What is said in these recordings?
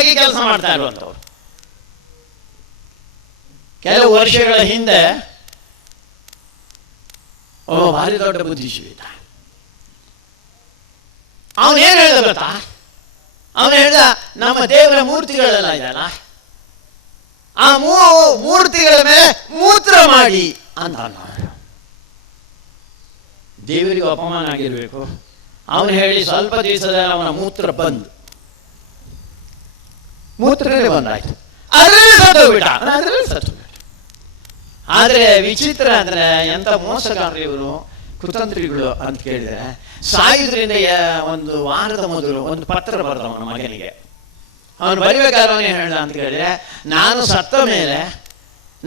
ಸೇವಕರಾಗಿ ಕೆಲಸ ಮಾಡ್ತಾ ಇರುವಂಥವ್ರು. ಕೆಲವು ವರ್ಷಗಳ ಹಿಂದೆ ಭಾರಿ ದೊಡ್ಡ ಬುದ್ಧಿಜೀವಿ ಇದ್ದ. ಅವನೇನು ಹೇಳ್ದ ಗೊತ್ತಾ? ಅವನು ಹೇಳ್ದ, ನಮ್ಮ ದೇವರ ಮೂರ್ತಿಗಳೆಲ್ಲ ಇದೆಯಲ್ಲ, ಆ ಮೂರ್ತಿಗಳ ಮೇಲೆ ಮೂತ್ರ ಮಾಡಿ ಅಂತ. ದೇವರಿಗೂ ಅಪಮಾನ ಆಗಿರ್ಬೇಕು. ಅವನು ಹೇಳಿ ಸ್ವಲ್ಪ ದಿವಸದಲ್ಲಿ ಅವನ ಮೂತ್ರನೇ ಬಂದಾಯ್ತು. ಅದರಲ್ಲಿ ಸತ್ತು. ಆದರೆ ವಿಚಿತ್ರ ಅಂದ್ರೆ ಎಂತ ಮೋಸಗಾರರು ಇವರು, ಕುತಂತ್ರಿಗಳು ಅಂತ ಕೇಳಿದ್ರೆ, ಸಾಯುವುದರಿಂದ ಒಂದು ವಾರದ ಮೊದಲು ಒಂದು ಪತ್ರ ಬರೆದ ಅವನ ಮಗನಿಗೆ. ಅವನು ಬರಿಬೇಕಾದ್ರೆ ಅವನೇ ಹೇಳ್ದ ಅಂತ ಕೇಳಿದ್ರೆ, ನಾನು ಸತ್ತ ಮೇಲೆ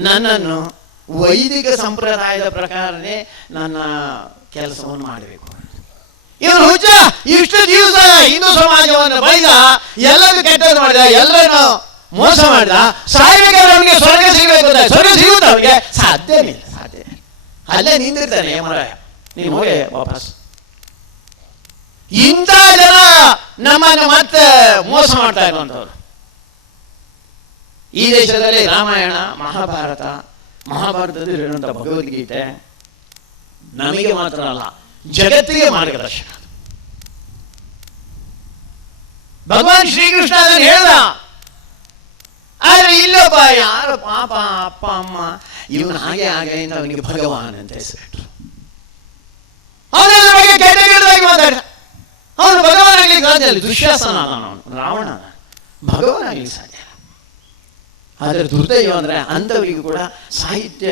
ನನ್ನನ್ನು ವೈದಿಕ ಸಂಪ್ರದಾಯದ ಪ್ರಕಾರನೇ ನನ್ನ ಕೆಲಸವನ್ನು ಮಾಡಬೇಕು. ಇವನು ಹುಚ್ಚ, ಇಷ್ಟು ದಿವಸ ಹಿಂದೂ ಸಮಾಜವನ್ನು ಬೈದ, ಎಲ್ಲರೂ ಕೆಟ್ಟದ್ದು ಮಾಡಿದ, ಎಲ್ಲರನ್ನು ಮೋಸ ಮಾಡಿದ. ಸಾಯ್ಬೇಕಾದ್ರೆ ಅವನಿಗೆ ಸ್ವರ್ಗ ಸಿಗಬೇಕು, ಸ್ವರ್ಗ ಸಿಗುತ್ತ ಅವನಿಗೆ ಸಾಧ್ಯನೇ ಇಲ್ಲ. ಅಲ್ಲೇ ನಿಂದಿರ್ತಾನೆ ಯಮರಾಯ, ನೀನು ಹೋಗಿ ವಾಪಸ್. ಇಂಥ ಜನ ನಮ್ಮನ್ನು ಮತ್ತೆ ಮೋಸ ಮಾಡ್ತಾ ಇರುವಂಥವ್ರು. ಈ ದೇಶದಲ್ಲಿ ರಾಮಾಯಣ, ಮಹಾಭಾರತದಲ್ಲಿರುವಂಥ ಭಗವದ್ಗೀತೆ ನಮಗೆ ಮಾತ್ರ ಅಲ್ಲ, ಜಗತ್ತಿಗೆ ಮಾರ್ಗದರ್ಶನ. ಭಗವಾನ್ ಶ್ರೀಕೃಷ್ಣ ಅದನ್ನು ಹೇಳ್ದ. ಆದ್ರೆ ಇಲ್ಲೊಬ್ಬ ಯಾರು ಪಾಪ ಅಪ್ಪ ಅಮ್ಮ ಇವನು ಹಾಗೆ ಇಂದ ಅವನಿಗೆ ಭಗವಾನ್ ಅಂತ ಹೆಸರಿಟ್ರು. ಅವನ ಬಗ್ಗೆ ಕೆಟ್ಟದಾಗಿ ಮಾತಾಡ. ಅವನು ಭಗವಾನ್ ಆಗ್ಲಿಕ್ಕೆ ಸಾಧ್ಯ ಇಲ್ಲ. ದುಶ್ಯಾಸನ ಅವನು, ರಾವಣ ಭಗವಾನ್ ಆಗ್ಲಿಕ್ಕೆ ಸಾಧ್ಯ. ಆದರೆ ದುರ್ದೈವ ಅಂದ್ರೆ ಅಂಥವರಿಗೂ ಕೂಡ ಸಾಹಿತ್ಯ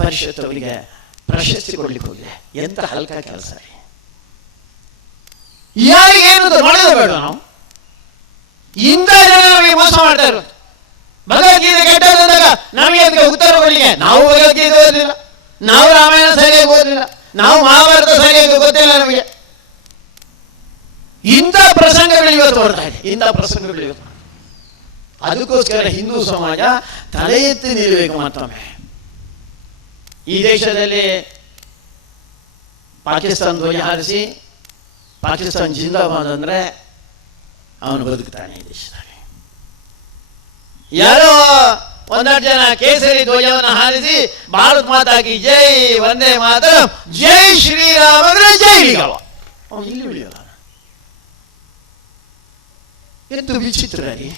ಪರಿಷತ್ ಅವರಿಗೆ ಪ್ರಶಸ್ತಿ ಕೊಡ್ಲಿಕ್ಕೆ ಹೋಗಿದೆ. ಎಂತ ಹಲ್ಕ ಕೆಲಸ. ಯಾರಿಗೇನು ಮಾಡೋದು ಬೇಡ. ನಾವು ಇಂಥ ಜನ ನಮಗೆ ಮೋಸ ಮಾಡ್ತಾ ಇರೋದು. ಭಗವದ್ಗೀತೆ ಕೆಟ್ಟದಾಗ ನಮಗೆ ಅದಕ್ಕೆ ಉತ್ತರ ಕೊಡಲಿಕ್ಕೆ ನಾವು ಭಗವದ್ಗೀತೆ ಓದಲಿಲ್ಲ, ನಾವು ರಾಮಾಯಣ ಸರಿಯಾಗಿ ಓದಲಿಲ್ಲ, ನಾವು ಮಹಾಭಾರತ ಸರಿಯಾಗಿ ಗೊತ್ತಿಲ್ಲ ನಮಗೆ. ಇಂಥ ಪ್ರಸಂಗಗಳು ಇವತ್ತು ಬರ್ತಾ ಇದೆ. ಅದಕ್ಕೋಸ್ಕರ ಹಿಂದೂ ಸಮಾಜ ತಲೆ ಎತ್ತಿ ನಿಲ್ಲಬೇಕು. ಮತ್ತೊಮ್ಮೆ ಈ ದೇಶದಲ್ಲಿ ಪಾಕಿಸ್ತಾನ ಧ್ವಜ ಹಾರಿಸಿ ಪಾಕಿಸ್ತಾನ ಜಿಂದಾಬಾದ್ ಅಂದ್ರೆ ಅವನು ಬದುಕ್ತಾನೆ. ಈ ದೇಶದಲ್ಲಿ ಯಾರೋ ಒಂದಷ್ಟು ಜನ ಕೇಸರಿ ಧ್ವಜವನ್ನು ಹಾರಿಸಿ ಭಾರತ್ ಮಾತಾಗಿ ಜೈ, ವಂದೇ ಮಾತರಂ, ಜೈ ಶ್ರೀರಾಮ ಅಂದ್ರೆ ಜೈ ಲಿಂಗವ, ಅವನು ಇಲ್ಲಿ ಉಳಿಯೋಲ್ಲ. ಎಷ್ಟು ವಿಚಿತ್ರ ರೀ.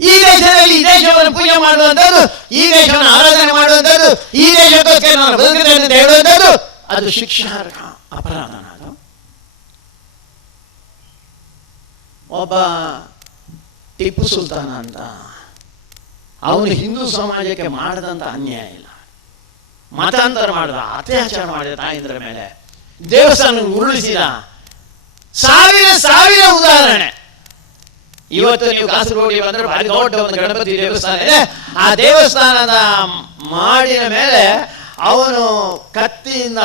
ಈ ದೇಶದಲ್ಲಿ ಈ ದೇಶವನ್ನು ಪೂಜೆ ಮಾಡುವಂಥದ್ದು, ಈ ದೇಶವನ್ನು ಆರಾಧನೆ ಮಾಡುವಂಥದ್ದು, ಈ ದೇಶಕ್ಕೋಸ್ಕರ ನಾನು ಬದುಕುತ್ತೇನೆ ಅಂತ ಹೇಳುವಂಥದ್ದು ಅದು ಶಿಕ್ಷಾರ್ಹ ಅಪರಾಧ. ಅದು ಒಬ್ಬ ಟಿಪ್ಪು ಸುಲ್ತಾನ ಅಂತ, ಅವನು ಹಿಂದೂ ಸಮಾಜಕ್ಕೆ ಮಾಡದಂತ ಅನ್ಯಾಯ ಇಲ್ಲ. ಮತಾಂತರ ಮಾಡಿದ, ಅತ್ಯಾಚಾರ ಮಾಡಿದ ತಾಯಂದ್ರ ಮೇಲೆ, ದೇವಸ್ಥಾನ ಉರುಳಿಸಿದ, ಸಾವಿರ ಉದಾಹರಣೆ. ಇವತ್ತು ನೀವು ಕಾಸರಗೋಡಿಗೆ ಬಂದ್ರೆ ಭಾರಿ ದೊಡ್ಡ ಒಂದು ಗಣಪತಿ ದೇವಸ್ಥಾನ ಇದೆ. ಆ ದೇವಸ್ಥಾನದ ಮಾಡಿನ ಮೇಲೆ ಅವನು ಕತ್ತಿಯಿಂದ